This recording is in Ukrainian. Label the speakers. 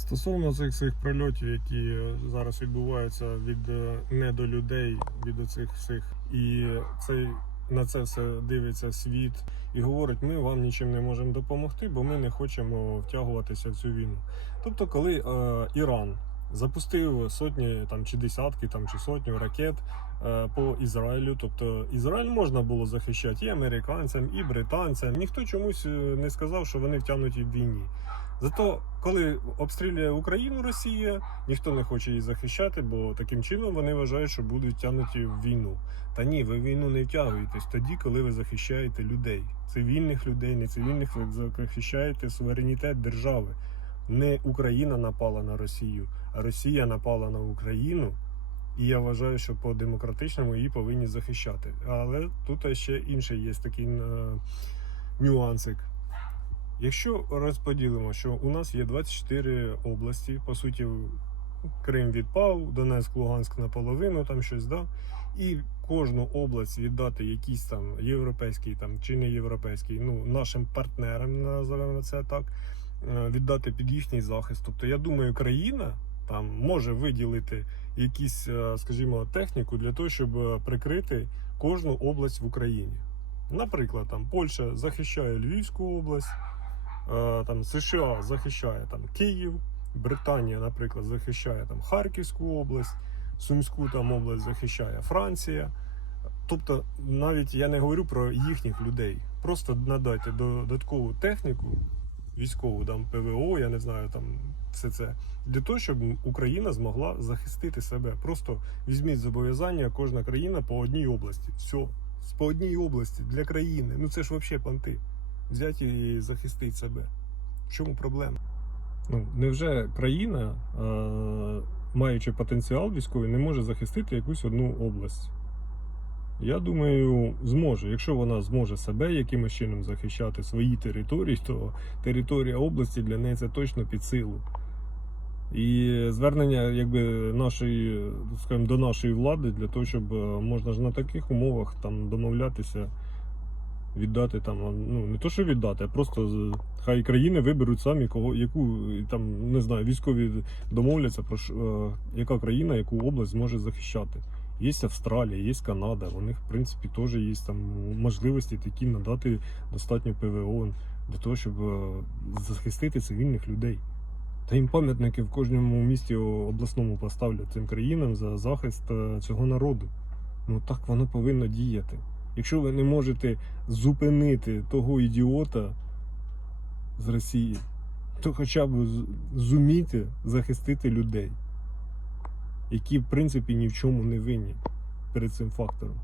Speaker 1: Стосовно цих всіх прильотів, які зараз відбуваються від е, не до людей, від цих всіх, і цей на це все дивиться світ і говорить, ми вам нічим не можемо допомогти, бо ми не хочемо втягуватися в цю війну. Тобто, коли е, Іран запустив сотні там чи десятки там чи сотню ракет е, по Ізраїлю, тобто Ізраїль можна було захищати і американцям, і британцям. Ніхто чомусь е, не сказав, що вони втягнуті в війні. Зато коли обстрілює Україну Росія, ніхто не хоче її захищати, бо таким чином вони вважають, що будуть втягнуті в війну. Та ні, ви в війну не втягуєтесь тоді, коли ви захищаєте людей, цивільних людей, не цивільних, ви захищаєте суверенітет держави. Не Україна напала на Росію, а Росія напала на Україну. І я вважаю, що по демократичному її повинні захищати. Але тут ще інший є такий е, нюансик. Якщо розподілимо, що у нас є 24 області, по суті, Крим відпав, Донецьк, Луганськ наполовину, там щось, да? і кожну область віддати якийсь там європейський там, чи не європейський, ну, нашим партнерам, називаємо це так, е, віддати під їхній захист. Тобто, я думаю, країна там може виділити якісь, е, скажімо, техніку для того, щоб е, прикрити кожну область в Україні. Наприклад, там Польща захищає Львівську область. Е, там США захищає там Київ, Британія, наприклад, захищає там Харківську область, Сумську там область захищає Франція. Тобто, навіть я не говорю про їхніх людей. Просто надайте додаткову техніку, військову там ПВО, я не знаю, там все це для того, щоб Україна змогла захистити себе. Просто візьміть зобов'язання кожна країна по одній області. Все, по одній області для країни. Ну це ж взагалі понти взяти і захистити себе. В чому проблема? Ну, невже країна, маючи потенціал військовий, не може захистити якусь одну область? Я думаю, зможе. Якщо вона зможе себе якимось чином захищати свої території, то територія області для неї це точно під силу. І звернення якби нашої, скажімо, до нашої влади для того, щоб е, можна ж на таких умовах там домовлятися віддати там, ну не то, що віддати, а просто хай країни виберуть самі кого, яку там не знаю, військові домовляться про е, яка країна, яку область зможе захищати. Є Австралія, є Канада. У них, в принципі, теж є там можливості такі надати достатньо ПВО для того, щоб е, захистити цивільних людей. Та їм пам'ятники в кожному місті обласному поставлять цим країнам за захист е, цього народу. Ну так воно повинно діяти. Якщо ви не можете зупинити того ідіота з Росії, то хоча б зумійте захистити людей, які в принципі ні в чому не винні перед цим фактором.